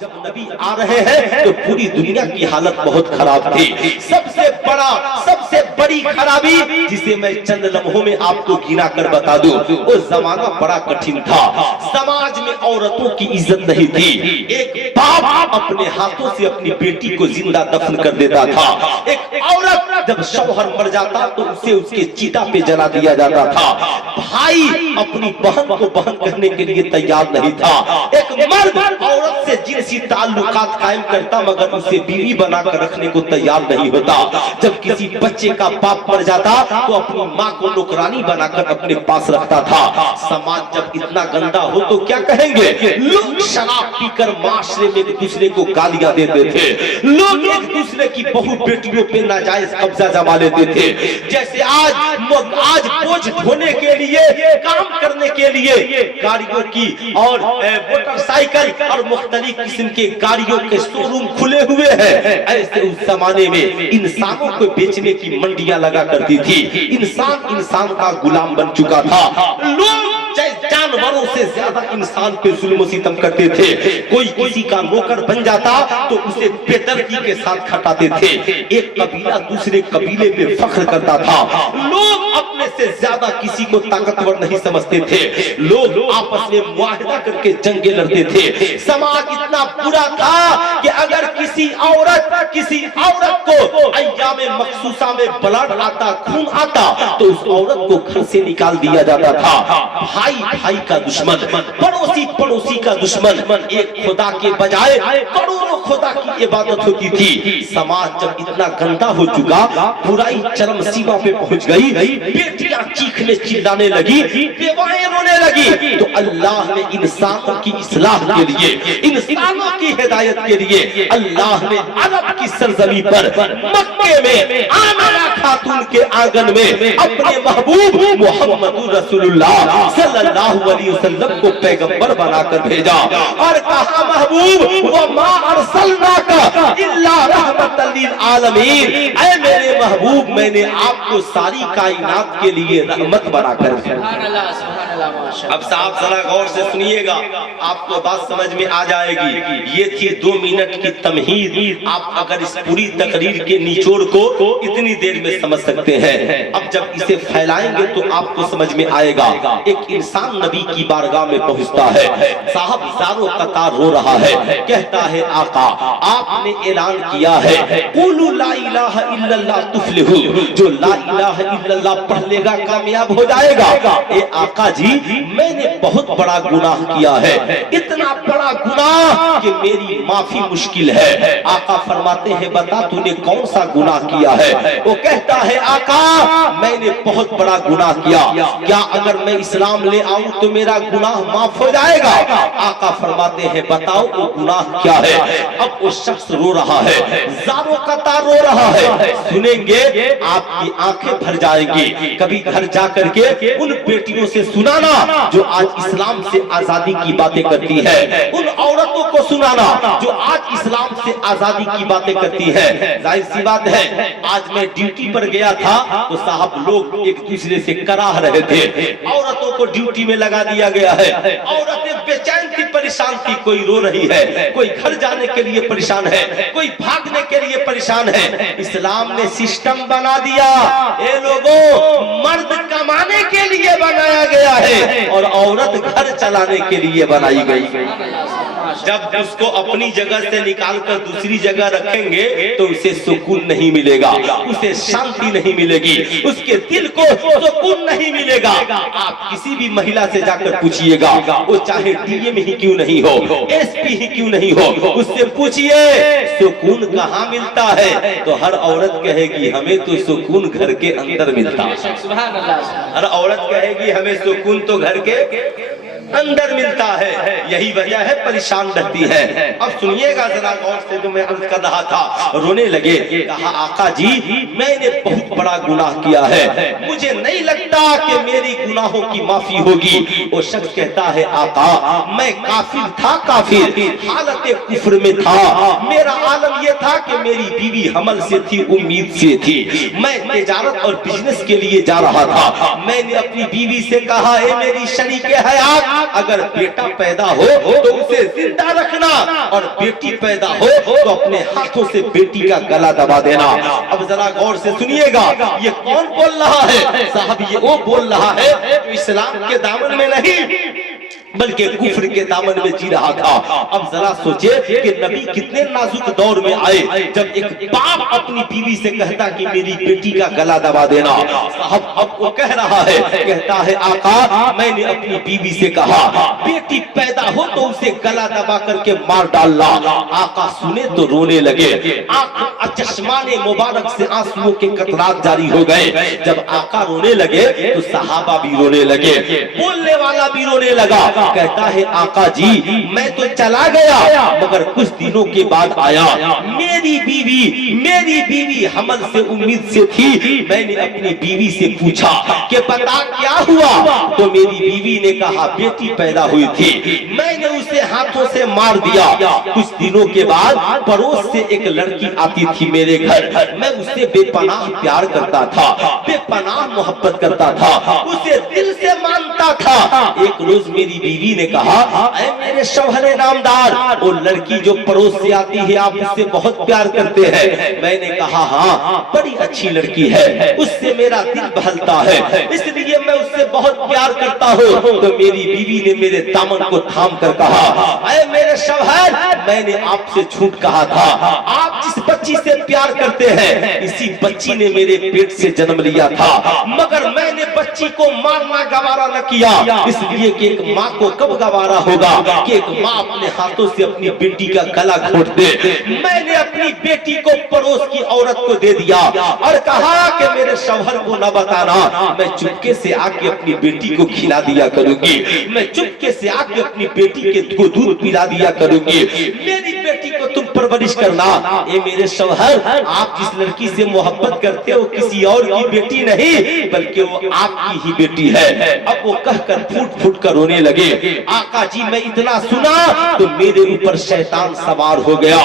جب نبی آ رہے ہیں تو پوری دنیا کی حالت بہت خراب تھی. سب سے بڑی خرابی جسے میں چند لمحوں میں آپ کو گنا کر بتا دوں, وہ زمانہ بڑا کٹھن تھا. سماج میں عورتوں کی عزت نہیں تھی. ایک باپ اپنے ہاتھوں سے اپنی بیٹی کو زندہ دفن کر دیتا تھا. ایک عورت جب شوہر مر جاتا تو اسے اس کے چیتا پہ جلا دیا جاتا تھا. بھائی اپنی بہن کو بہن کہنے کے لیے تیار نہیں تھا. ایک مرد عورت سے جنسی تعلقات قائم کرتا مگر اسے بیوی بنا کر رکھنے کو تیار نہیں ہوتا. جب کسی بچے کا باپ مر جاتا تو اپنی ماں کو نوکرانی بنا کر اپنے پاس رکھتا تھا. سماج جب اتنا گندا ہو تو کیا کہیں گے؟ لوگ شراب پی کر معاشرے میں ایک دوسرے کو گالیاں دیتے تھے. لوگ ایک دوسرے کی بہو بیٹیوں پہ ناجائز قبضہ جما لیتے تھے. جیسے آج بوجھ دھونے کے لیے, کام کرنے کے لیے گاڑیوں کی اور موٹر سائیکل اور مختلف قسم کے گاڑیوں کے شو روم کھلے ہوئے ہیں, ایسے اس زمانے میں انسانوں کو بیچنے کی منڈیاں لگا کرتی تھی. انسان کا غلام بن چکا تھا. لوگ جانوروں سے زیادہ انسان پہ ظلم و ستم کرتے تھے. کوئی کسی کا نوکر بن جاتا تو اسے بے دردی کے ساتھ کھٹاتے تھے. ایک قبیلہ دوسرے قبیلے پہ فخر کرتا تھا. لوگ اپنے سے زیادہ کسی کو طاقتور نہیں سمجھتے تھے. لوگ آپس میں معاہدہ کر کے جنگیں لڑتے تھے. سماج اتنا برا تھا کہ اگر کسی عورت کو ایام مخصوصہ میں بلڈ آتا, خون آتا تو اس عورت کو گھر سے نکال دیا جاتا تھا. بھائی کا دشمن, پڑوسی کا دشمن. ایک خدا کے بجائے کروڑوں خدا کی عبادت ہوتی تھی. سماج جب اتنا گندا ہو چکا, برائی چرم سیما پہ پہنچ گئی, بیٹیاں چیخنے چلانے لگی, بیوائیں رونے لگی, تو اللہ نے انسانوں کی اصلاح کے لیے, انسانوں کی ہدایت کے لیے اللہ نے عرب کی سرزمین پر مکے میں آمنہ خاتون کے آنگن میں اپنے محبوب محمد رسول اللہ صلی اللہ علیہ وسلم کو پیغمبر بنا کر بھیجا اور کہا, محبوب وما ارسلناک الا رحمت للعالمین, اے میرے محبوب میں نے آپ کو ساری کائنات کے لیے رحمت بنا کر بھیجا. اب صاحب ذرا غور سے سنیے گا, آپ کو بات سمجھ میں آ جائے گی. یہ تھی 2 منٹ کی تمہید. آپ اگر اس پوری تقریر کے نچوڑ کو اتنی دیر میں سمجھ سکتے ہیں, اب جب اسے پھیلائیں گے تو آپ کو سمجھ میں آئے گا. ایک انسان نبی کی بارگاہ میں پہنچتا ہے. صاحب زاروں قطار رو رہا ہے, کہتا ہے آقا آپ نے اعلان کیا ہے قولوا لا الہ الا اللہ تفلحوا, جو لا الہ الا اللہ پڑھ لے گا کامیاب ہو جائے گا. اے آقا جی میں نے بہت بڑا گناہ کیا ہے, اتنا بڑا گناہ کہ میری معافی مشکل ہے. آقا فرماتے ہیں بتا تو نے کون سا گناہ کیا ہے؟ وہ کہتا ہے آقا میں نے بہت بڑا گناہ کیا, کیا اگر میں اسلام لے آؤں تو میرا گناہ معاف ہو جائے گا؟ آقا فرماتے ہیں بتاؤ وہ گناہ کیا ہے. اب وہ شخص رو رہا ہے, زاروں قطار رو رہا ہے. سنیں گے آپ کی آنکھیں بھر جائیں گی. کبھی گھر جا کر کے ان بیٹیوں سے سنانا جو آج اسلام سے آزادی کی باتیں کرتی ہے, ان عورتوں کو سنانا جو آج اسلام سے آزادی کی باتیں کرتی ہے. ظاہر سی بات ہے آج میں ڈیوٹی پر گیا تھا تو صاحب لوگ ایک دوسرے سے کراہ رہے تھے. عورتوں کو ڈیوٹی میں لگا دیا گیا ہے. عورتیں بے چین تھی, پریشان تھی, کوئی رو رہی ہے, کوئی گھر جانے کے لیے پریشان ہے, کوئی بھاگنے کے لیے پریشان ہے. اسلام نے سسٹم بنا دیا, اے لوگوں مرد کمانے کے لیے بنایا گیا ہے اور عورت گھر چلانے کے لیے بنائی گئی. جب اس کو اپنی جگہ سے نکال کر دوسری جگہ رکھیں گے تو اسے سکون نہیں ملے گا, اسے شانتی نہیں ملے گی, اس کے دل کو سکون نہیں ملے گا. آپ کسی بھی مہیلا سے جا کر پوچھئے گا, وہ چاہے ڈی ایم ہی کیوں نہیں ہو, ایس پی ہی کیوں نہیں ہو, اس سے پوچھئے سکون کہاں ملتا ہے, تو ہر عورت کہے گی ہمیں تو سکون گھر کے اندر ملتا ہے. ہر عورت کہے گی ہمیں سکون تو گھر کے अंदर मिलता है, यही वजह है परेशान रहती है। अब सुनिएगा जरा गौर से, जो मैं अर्ज कर रहा था, रोने लगे। कहा आका जी मैंने बहुत बड़ा गुनाह किया है, मुझे नहीं लगता कि मेरी गुनाहों की माफी होगी। वो शख्स कहता है आका मैं काफिर था, काफिर हालत कुफ्र में था, मेरा आलम ये था कि मेरी बीवी हमल से थी, उम्मीद से थी, मैं तिजारत और बिजनेस के लिए जा रहा था। मैंने अपनी बीवी से कहा ए मेरी शरीके हयात, अगर बेटा पैदा हो तो उसे जिंदा रखना, और बेटी पैदा हो तो अपने हाथों से बेटी का गला दबा देना। अब जरा गौर से सुनिएगा, ये कौन बोल रहा है साहब? ये वो बोल रहा है जो इस्लाम के दामन में नहीं बल्कि कुफ्र के दामन में जी रहा था। अब जरा सोचे कि नबी कितने नाजुक दौर में आए, जब एक बाप अपनी बीवी से कहता कि मेरी बेटी का गला दबा देना। साहब अब वो कह रहा है, कहता है आका मैंने अपनी बीवी से कहा बेटी पैदा हो तो उसे गला दबा करके मार डालना। आका सुने तो रोने लगे, चश्माने मुबारक से आंसुओं के कतरात जारी हो गए। जब आका रोने लगे तो सहाबा भी रोने लगे, बोलने वाला भी रोने लगा। कहता है आका जी मैं तो चला गया, मगर कुछ दिनों के बाद आया, मेरी बीवी हमल से उम्मीद से थी। मैंने अपनी बीवी से पूछा कि पता क्या हुआ, तो मेरी बीवी ने कहा बेटी पैदा हुई थी, मैंने उसे हाथों से मार दिया। कुछ दिनों के बाद पड़ोस से एक लड़की आती थी मेरे घर, मैं उससे बेपनाह प्यार करता था, बेपनाह मोहब्बत करता था, उसे दिल से मानता था। एक रोज मेरी बीवी ने कहा ऐ मेरे शौहरे नामदार, वो लड़की जो पड़ोस से आती है आप उससे बहुत प्यार करते हैं। मैंने कहा हाँ बड़ी अच्छी लड़की है, उससे मेरा दिल बहलता है, इसलिए मैं उससे बहुत प्यार करता हूँ। तो मेरी बीवी ने मेरे दामन को थाम कर कहा ऐ मेरे शौहर मैंने आपसे झूठ कहा था, आप जिस बच्ची से प्यार करते हैं इसी बच्ची ने मेरे पेट से जन्म लिया था, मगर मैंने बच्ची को मारना गवारा न किया, इसलिए कि एक माँ को कब गवारा होगा कि एक माँ अपने हाथों से अपनी बेटी का गला घोट दे। मैंने अपनी बेटी को पड़ोस की औरत को दे दिया और कहा कि मेरे शौहर को न बताना, मैं चुपके से आके अपनी बेटी को खिला दिया करूंगी, मैं चुपके से आके अपनी बेटी के दूध पिला दिया करूंगी, मेरी बेटी को तुम परवरिश करना। ये मेरे शौहर आप जिस लड़की से मोहब्बत करते हो किसी और की बेटी नहीं बल्कि वो आपकी ही बेटी है। अब वो कहकर फूट फूट कर रोने लगे। आका जी मैं इतना सुना तो मेरे ऊपर शैतान सवार हो गया,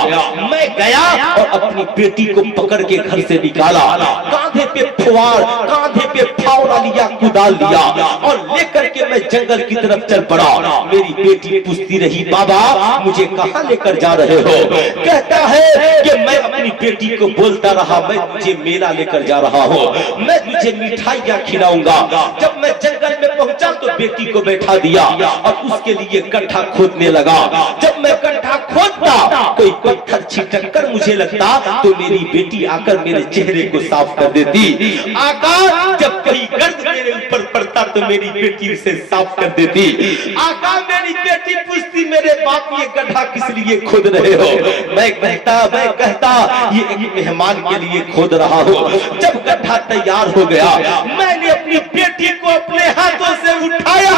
मैं गया और अपनी बेटी को पकड़ के घर से निकाला, कांधे पे फुवार कांधे पे फावड़ा लिया, कुदाल लिया और लेकर के मैं जंगल की तरफ चल पड़ा। मेरी बेटी पूछती रही बाबा मुझे कहाँ लेकर जा रहे हो? कहता है कि मैं अपनी बेटी को बोलता रहा मैं तुझे मेला लेकर जा रहा हूँ, मैं तुझे मिठाइयाँ खिलाऊंगा। जब मैं जंगल में पहुंचा तो बेटी को बैठा दिया और उसके लिए गड्ढा खोदने लगा। जब मैं गड्ढा खोदता कोई पत्थर छिटक कर मुझे लगता तो मेरी बेटी आकर मेरे चेहरे को साफ कर देती। आका जब कहीं गर्द मेरे ऊपर पड़ता तो मेरी बेटी उसे साफ कर देती। आका मेरी बेटी पूछती मेरे बाप ये गड्ढा किस लिए खोद रहे हो? मैं कहता ये एक मेहमान के लिए खोद रहा हूँ। जब गड्ढा तैयार हो गया मैंने अपनी बेटी को अपने हाथों से उठाया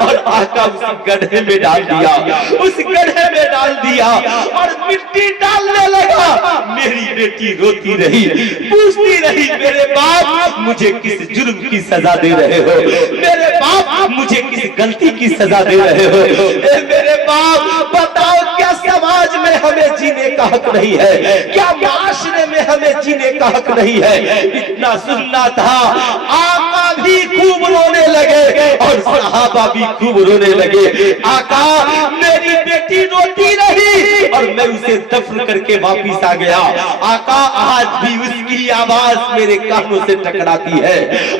और आका उस गड्ढे में डाल दिया, उस गड्ढे में डाल दिया और मिट्टी डालने लगा। मेरी बेटी रोती रही, पूछती रही मेरे बाप मुझे किस जुर्म की सजा दे रहे हो? मेरे बाप मुझे किस गलती की सजा दे रहे हो? मेरे बाप बताओ क्या समाज में हमें जीने का हक नहीं है? क्या माशरे में हमें जीने का हक नहीं है? इतना सुनना था। आका भी खूब रोने लगे और सहाबा भी खूब रोने लगे। आका मेरी बेटी रोती रही और मैं उसे दफन करके वापिस आ गया। आका आज भी उसकी आवाज मेरे कानों से टकराती है,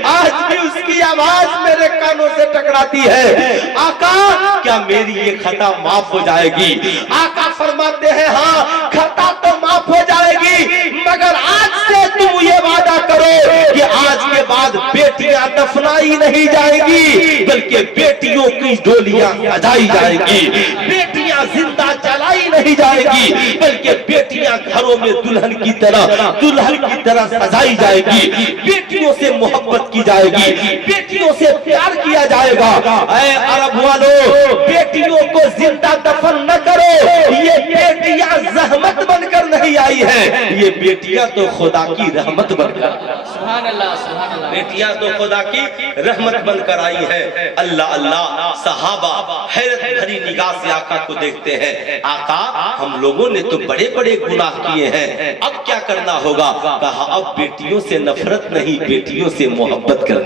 आज भी उसकी आवाज मेरे कानों से टकराती है। आका क्या मेरी ये खता माफ हो जाएगी? आका फरमाते हैं हाँ खता तो माफ हो जाएगी, मगर आज से तुम ये वादा करो कि आज के बाद बेटियां दफनाई नहीं जाएंगी बल्कि बेटियों की डोलियां सजाई जाएंगी, बेटियां बेटियां जिंदा जलाई नहीं जाएगी, बल्कि बेटियां घरों में दुल्हन की तरह सजाई जाएगी। बेटियों से मोहब्बत की जाएगी, बेटियों से प्यार किया जाएगा। ऐ अरब वालों, बेटियों को जिंदा दफन न करो। ये बेटियां रहमत बनकर नहीं आई है, ये बेटियां तो खुदा की रहमत बनकर, सुभान अल्लाह, सुभान अल्लाह, बेटियां तो खुदा की रहमत बनकर आई है। अल्लाह अल्लाह, सहाबा हैरत भरी निगाह से आका को देखते हैं। आका, हम लोगों ने तो बड़े बड़े गुनाह किए हैं, अब क्या करना होगा? कहा अब बेटियों से नफरत नहीं, बेटियों से मोहब्बत कर।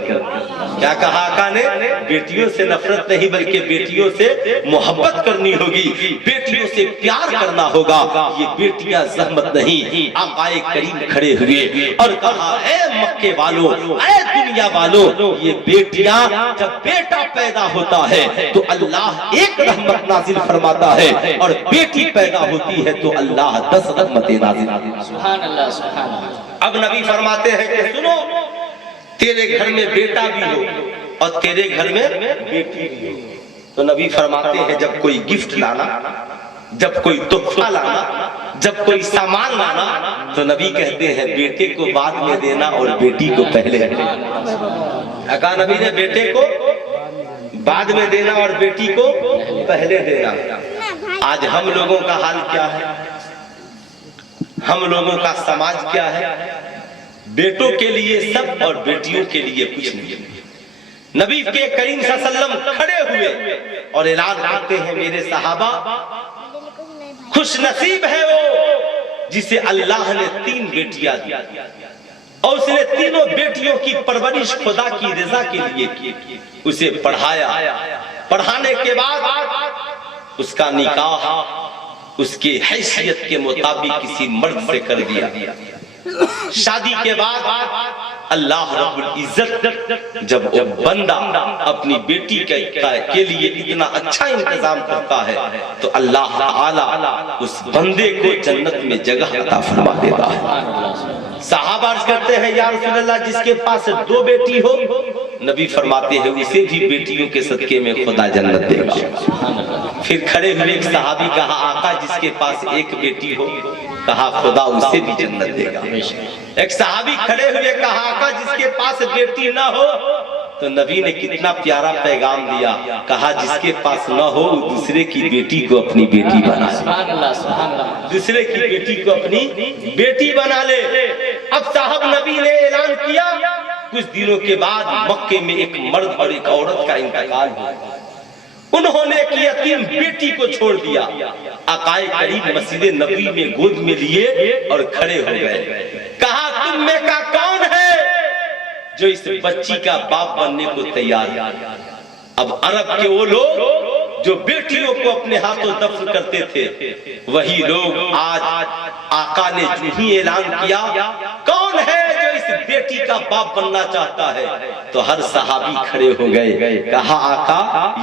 क्या कहा आका ने? बेटियों से नफरत नहीं बल्कि बेटियों से मोहब्बत करनी होगी, बेटियों से प्यार करना होगा। ये बेटियां जहमत नहीं। आकाए करीम खड़े हुए और कहा, ऐ मक्के वालों, ऐ दुनिया वालों, ये बेटियां, जब बेटा पैदा होता है तो अल्लाह एक रहमत नाजिल फरमाता है, और बेटी पैदा होती है तो अल्लाह 10 रहमतें नाजिल। सुभान अल्लाह, सुभान अल्लाह। अब नबी फरमाते हैं कि सुनो, तेरे घर में बेटा भी हो और तेरे घर में बेटी भी हो। तो नबी फरमाते हैं जब कोई गिफ्ट लाना, जब कोई तोहफा लाना, जब कोई सामान लाना, तो नबी कहते हैं बेटे को बाद में देना और बेटी को पहले देना। कहा नबी ने बेटे को बाद में देना और बेटी को पहले देना। आज हम लोगों का हाल क्या है? हम लोगों का समाज क्या है? बेटों के लिए सब और बेटियों के लिए कुछ नहीं। नबी के करीम सल्लल्लाहु अलैहि वसल्लम खड़े हुए और ऐलान करते हैं, मेरे सहाबा, खुश नसीब है वो जिसे अल्लाह ने 3 बेटियां दी और उसने तीनों बेटियों की परवरिश खुदा की रजा के लिए की, उसे पढ़ाया, पढ़ाने के बाद उसका निकाह उसके हैसियत के मुताबिक किसी मर्द से कर दिया। शादी के बाद अल्लाह रब्बुल इज्जत जब बंदा अपनी बेटी के लिए इतना अच्छा इंतजाम करता है तो अल्लाह ताला उस बंदे को जन्नत में जगह अता फरमा देता है। सहाबा अर्ज करते हैं, या रसूल अल्लाह, जिसके पास 2 बेटी हो, नबी फरमाते हैं उसे भी बेटियों के सदके में खुदा जन्नत देगा। फिर खड़े हुए एक सहाबी कहा, आका, जिसके पास 1 बेटी हो, कहा खुदा उसे भी जन्नत देगा। एक सहाबी खड़े हुए कहा, आका, जिसके पास बेटी ना हो, तो नबी ने कितना प्यारा पैगाम दिया, कहा जिसके पास ना हो दूसरे की बेटी को अपनी बेटी बना ले, दूसरे की बेटी को अपनी बेटी बना ले। अब साहब नबी ने ऐलान किया, कुछ दिनों के बाद मक्के में एक मर्द और एक औरत का इंतकाल हुआ। उन्होंने एक यतीम बेटी को छोड़ दिया। आकाए करीम मस्जिद नबी में गोद में लिए और खड़े हो गए। कहा, तुम में का कौन है जो इस बच्ची का बाप बनने को तैयार है? अब अरब के वो लोग जो बेटियों को अपने हाथों दफन करते थे, वही लोग आज आका ने जो ही ऐलान किया, कौन है जो इस बेटी का बाप बनना चाहता है, तो हर सहाबी खड़े हो गए। कहा, आका,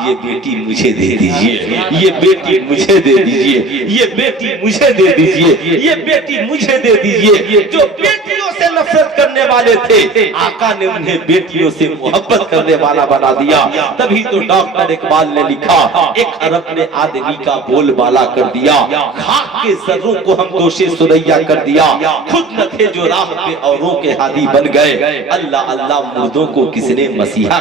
ये बेटी मुझे दे दीजिए, ये बेटी मुझे दे दीजिए, ये बेटी मुझे दे दीजिए, ये बेटी मुझे दे दीजिए। जो बेटियों से नफरत करने वाले थे, आका ने उन्हें बेटियों से मोहब्बत करने वाला बना दिया। तभी तो डॉक्टर इकबाल ने लिखा, एक अरब ने आदमी का बोलबाला कर दिया, खाक के जर्रों को हम दोषे सुरैया कर दिया, खुद न थे जो राह पे औरों के हादी बन गए। अल्लाह अल्लाह, मुर्दों को किसने मसीहा,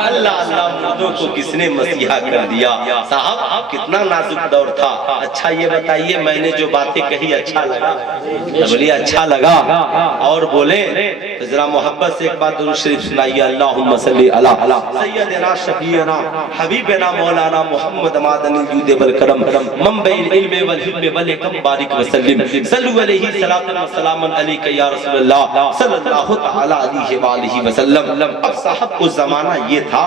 अल्लाह अल्लाह, मुर्दों को किसने मसीहा कर दिया। साहब, कितना नाजुक दौर था। अच्छा ये बताइए, मैंने जो बातें कही अच्छा लगा? बोलिए अच्छा लगा। और बोले तो जरा मोहब्बत से एक बात दुरूद शरीफ सुनाइए। अल्लाहुम्मा सल्ली अला सय्यदना शफीना हबीबना मौलाना मुहम्मद मादनिल जूद वल करम मंबइल इल्म वल हिल्म वल हिकम बारिक वसल्लिम सल्लु अलैहि सलातन व सलामन अलैका या रसूलल्लाह सल्लल्लाहु तआला अलैहि व आलिहि वसल्लम। अब साहब उस जमाना ये था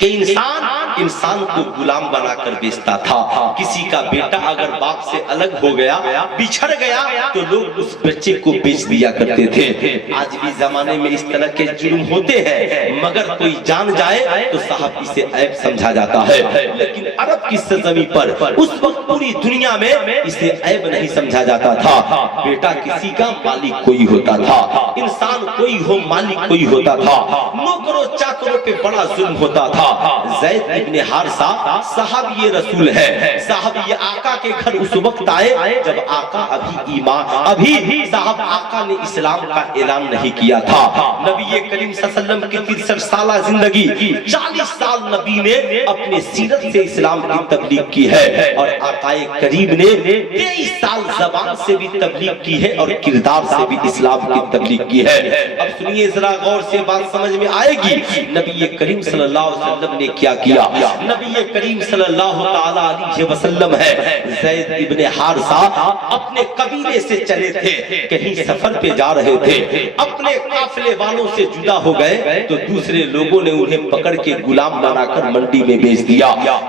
कि इंसान को गुलाम बनाकर बेचता था। किसी का बेटा अगर बाप से अलग हो गया, बिछड़ गया, तो लोग उस बच्चे को बेच दिया करते थे। आज भी जमाने में इस तरह के जुल्म होते हैं, मगर कोई जान जाए तो साहब इसे ऐब समझा जाता है। लेकिन अरब की सरजमी पर उस वक्त पूरी दुनिया में इसे ऐब नहीं समझा जाता था। बेटा किसी का मालिक कोई होता था, इंसान कोई हो मालिक कोई होता था। नौकरों चाकरों पे बड़ा जुल्म होता था। ज़ैद इब्न हारिसा सहाबी रसूल है, सहाबी आका के घर उस वक्त आए जब आका अभी साहब आका ने इस्लाम का ऐलान नहीं किया था। नबी करीम सल्लल्लाहु अलैहि वसल्लम की 63 साल जिंदगी, 40 साल नबी ने अपने सीरत से इस्लाम की तबलीग की है और आकाए करीम ने 23 साल ज़बान से भी तबलीग की है और किरदार से भी इस्लाम की तबलीग की है। अब सुनिए जरा गौर से, बात समझ में आएगी। नबी करीम सल्लल्लाहु अलैहि वसल्लम ने क्या किया? नबी करीम सल्लल्लाहु ताला अलैहि वसल्लम है ज़ैद इब्न हारिसा अपने कबीले से चले थे, कहीं सफर पे जा रहे थे, अपने काफिले वालों से जुदा हो गए तो दूसरे लोगों ने उन्हें पकड़ के गुलाम बनाकर मंडी में बेच दिया।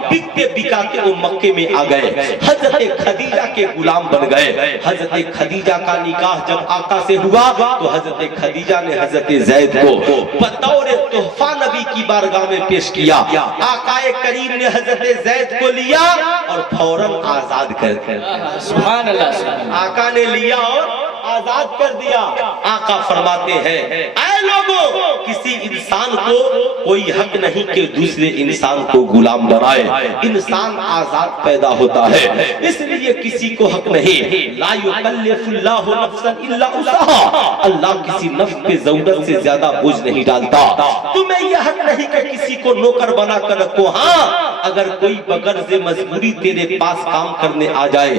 बिकते बिकाते वो मक्के में आ गए, हजरत खदीजा के गुलाम बन गए। हजरत खदीजा का निकाह जब आका से हुआ तो हजरत खदीजा ने हजरत ज़ैद को बतौर तोहफा नबी की बारगाह में पेश किया। आकाए करीम ने हजरत ज़ैद को लिया और फौरन आजाद कर दिया। सुभान अल्लाह। आका ने लिया और आजाद कर दिया। आका फरमाते हैं, ऐ लोगों, किसी इंसान को कोई हक नहीं कि दूसरे इंसान को गुलाम बनाए। इंसान आजाद पैदा होता है, इसलिए किसी को हक नहीं। ला युकल्लिफुल्लाहु नफ्सन इल्ला उसाहा, अल्लाह किसी नफ्स पे जरूरत से ज्यादा बोझ नहीं डालता। तुम्हें यह हक नहीं कि किसी को नौकर बना कर रखो। हाँ, अगर कोई बगैर से मजबूरी तेरे पास काम करने आ जाए,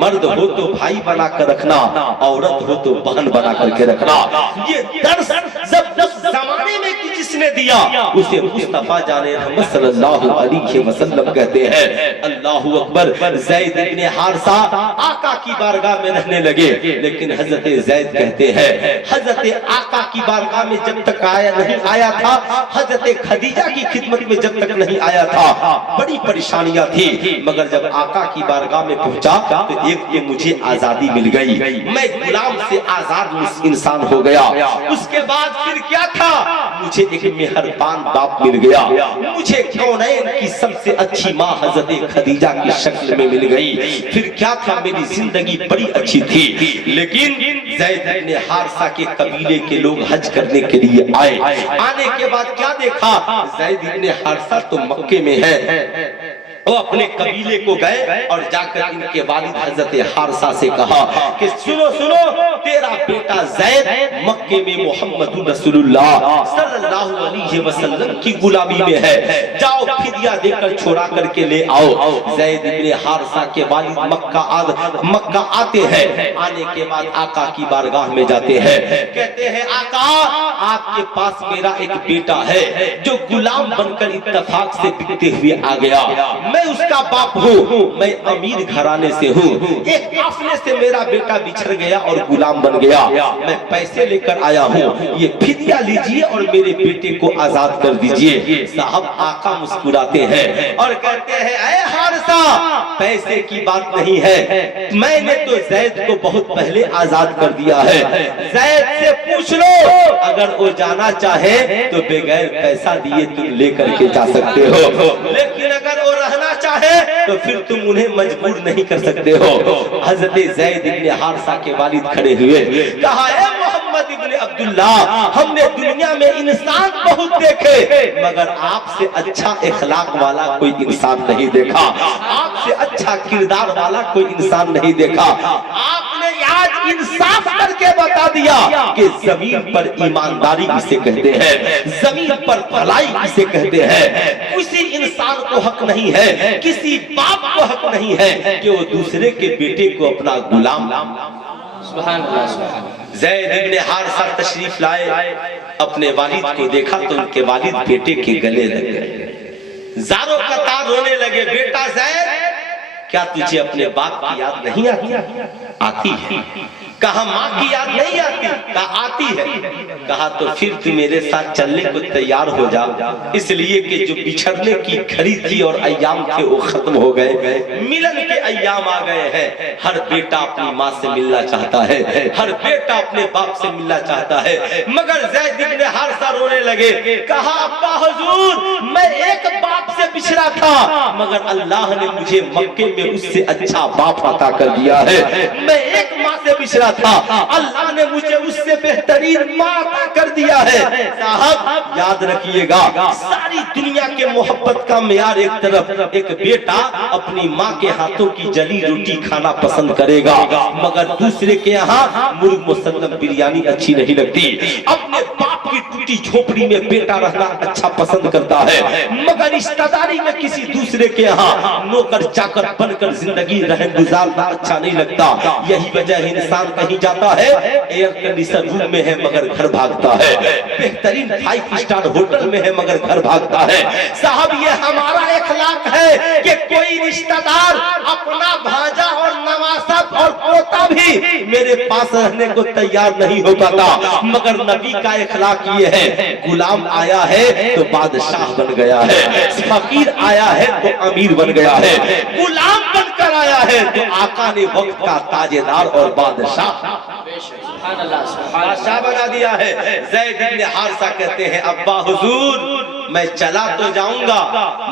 मर्द हो तो भाई बना कर रखना, औरत हो तो बहन बना करके रखना। ये दर्स जबरदस्त जमाने में जिसने दिया उसे मुस्तफा जाने रहमत सल्लल्लाहु अलैहि वसल्लम कहते हैं। अल्लाहु अकबर। ज़ैद इब्न हारिसा आका की बारगाह में रहने लगे, लेकिन हजरत ज़ैद कहते हैं हजरत आका की बारगाह में जब तक नहीं आया था, हजरत खदीजा की खिदमत में जब तक नहीं आया था, बड़ी परेशानियां थी, मगर जब आका की बारगाह में पहुंचा तो एक ये मुझे आजादी मिल गई, मैं गुलाम से आजाद इंसान हो गया। उसके बाद फिर क्या था? मुझे एक मेहरबान बाप मिल गया, मुझे कौनैन की सबसे अच्छी माँ हजरत खदीजा की शक्ल में मिल गई। फिर क्या था? मेरी जिंदगी बड़ी अच्छी थी। लेकिन ज़ैद इब्न हारिसा के कबीले के लोग हज करने के लिए आए। आने के बाद क्या देखा? ज़ैद इब्न हारिसा तो मक्के में है। वो अपने कबीले को गए और जाकर इनके वालिद हजरत हारिसा से कहा कि सुनो सुनो, तेरा बेटा ज़ैद मक्के में मोहम्मद रसूलुल्लाह सल्लल्लाहु अलैहि वसल्लम की गुलामी में है, जाओ फिदिया देकर छोड़ा करके ले आओ। ज़ैद इब्न हारिसा के वालिद मक्का आते हैं। आने के बाद आका की बारगाह में जाते हैं, कहते हैं आका, आपके पास मेरा एक बेटा है जो गुलाम बनकर इत्तेफाक से बिकते हुए आ गया। मैं उसका बाप हूँ, मैं अमीर घराने से हूँ। एक काफिले से मेरा बेटा बिछड़ गया और गुलाम बन गया। मैं पैसे लेकर आया हूँ, ये फिदिया लीजिए और मेरे बेटे को आजाद कर दीजिए। साहब आका मुस्कुराते हैं और कहते हैं, ऐ हारिसा, पैसे की बात नहीं है, मैंने तो ज़ैद को बहुत पहले आजाद कर दिया है। ज़ैद से पूछ लो, अगर वो जाना चाहे तो बगैर पैसा दिए तुम लेकर के जा सकते हो, लेकिन अगर वो रहना चाहे तो फिर तुम उन्हें मजबूर नहीं कर सकते हो। हजरत ज़ैद इब्न हारिसा के वालिद खड़े हुए, कहा, ऐ मोहम्मद इब्न अब्दुल्ला, हमने दुनिया में इंसान बहुत देखे, मगर आपसे अच्छा इखलाक वाला कोई इंसान नहीं देखा, आपसे अच्छा किरदार वाला कोई इंसान नहीं देखा। आपने आज इंसाफ करके बता दिया कि जमीन पर ईमानदारी किसे कहते हैं, जमीन पर भलाई किसे कहते हैं। किसी इंसान को हक नहीं है, किसी बाप को हक नहीं है कि वो दूसरे के बेटे को अपना गुलाम। सुभान अल्लाह। ज़ैद इब्न हारिसा तशरीफ लाए, अपने वालिद को देखा तो उनके वालिद बेटे के गले लग गए, ज़ारों कतार रोने लगे। बेटा ज़ैद, क्या तुझे अपने बाप की याद नहीं आती? आती है। कहा माँ की याद नहीं आती? कहा आती है। कहा तो फिर तू मेरे साथ चलने को तैयार हो जा, इसलिए कि जो बिछड़ने की घड़ी थी और अय्याम थे वो खत्म हो गए, मिलन के अय्याम आ गए हैं। हर बेटा अपनी माँ से मिलना चाहता है, हर बेटा अपने बाप से मिलना चाहता है, मगर ज़ैद इब्न हारिसा रोने लगे। कहा अब्बा हुजूर, मैं एक बाप से बिछड़ा था, मगर अल्लाह ने मुझे मक्के में उससे अच्छा बाप अता कर दिया है। मैं एक माँ से बिछड़ा था, अल्लाह ने मुझे उससे बेहतरीन माँ अता कर दिया है। साहब याद रखिएगा, सारी दुनिया के मोहब्बत का मेयार एक तरफ, एक बेटा अपनी माँ के हाथों की जली रोटी खाना पसंद करेगा, मगर दूसरे के यहाँ मुर्ग मुसल्लम बिरयानी अच्छी नहीं लगती। अपने बाप की टूटी झोपड़ी में बेटा रहना अच्छा पसंद करता है, मगर रिश्तेदारी में किसी दूसरे के यहाँ नौकर चाकर बनकर जिंदगी रह गुजारना अच्छा नहीं लगता। यही वजह इंसान कहीं जाता है, एयर कंडीशनर रूम में है मगर घर भागता है, बेहतरीन 5 स्टार होटल में है मगर घर भागता है। साहब ये हमारा अखलाक है कि कोई रिश्तेदार अपना भांजा और नवासा और पोता भी मेरे पास रहने को तैयार नहीं हो पाता, मगर नबी का अखलाक ये है, गुलाम आया है तो बादशाह बन गया है, फकीर आया है तो अमीर बन गया है, गुलाम बनकर आया है तो आका ने वक्त का ताजेदार और बादशाह बना दिया है। ज़ैद इब्न हारिसा कहते हैं, अब्बा हुजूर मैं चला तो जाऊंगा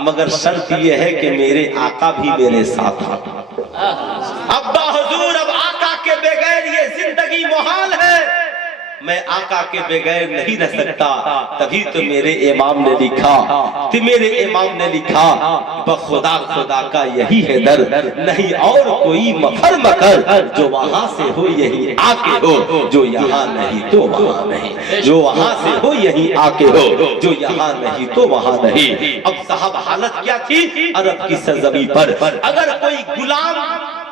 मगर शर्त यह है कि मेरे आका भी मेरे साथ हो। अब्बा हुजूर अब आका के बगैर ये जिंदगी मुहाल है, मैं आका के बगैर नहीं रह सकता। तभी तो मेरे इमाम ने लिखा, बखुदा खुदा का यही है दर, नहीं और कोई मफर मकर, जो वहां से हो यही आके हो, जो यहाँ नहीं तो वहां नहीं, जो वहां से हो यही आके हो, जो यहाँ नहीं तो वहां नहीं। अब साहब हालत क्या थी अरब की सरजमी पर, अगर कोई गुलाम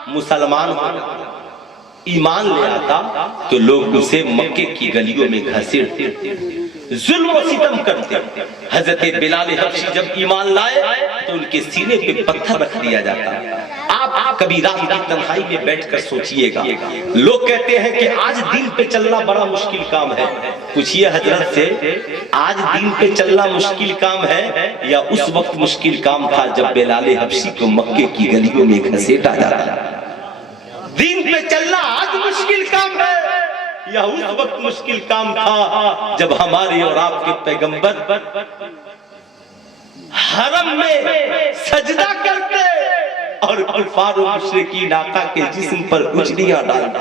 मुसलमान ईमान ले आता तो लोग उसे मक्के की गलियों में घसीटते, जुल्म और सितम करते। हजरत बिलाल हबशी जब ईमान लाए तो उनके सीने पे पत्थर रख दिया जाता। आप कभी रात की तन्हाई में बैठकर सोचिएगा, लोग कहते हैं कि आज दिन पे चलना बड़ा मुश्किल काम है। पूछिए हजरत से, आज दिन पे चलना मुश्किल काम है या उस वक्त मुश्किल काम था जब बिलाल हबशी को मक्के की गलियों में घसीटा जाता? दिन पे चलना आज मुश्किल काम है या उस वक्त मुश्किल काम था जब हमारे और आपके पैगंबर हरम में सजदा करते और कुफार और मुशरिकीन आका के जिस्म पर उजलियां डालते।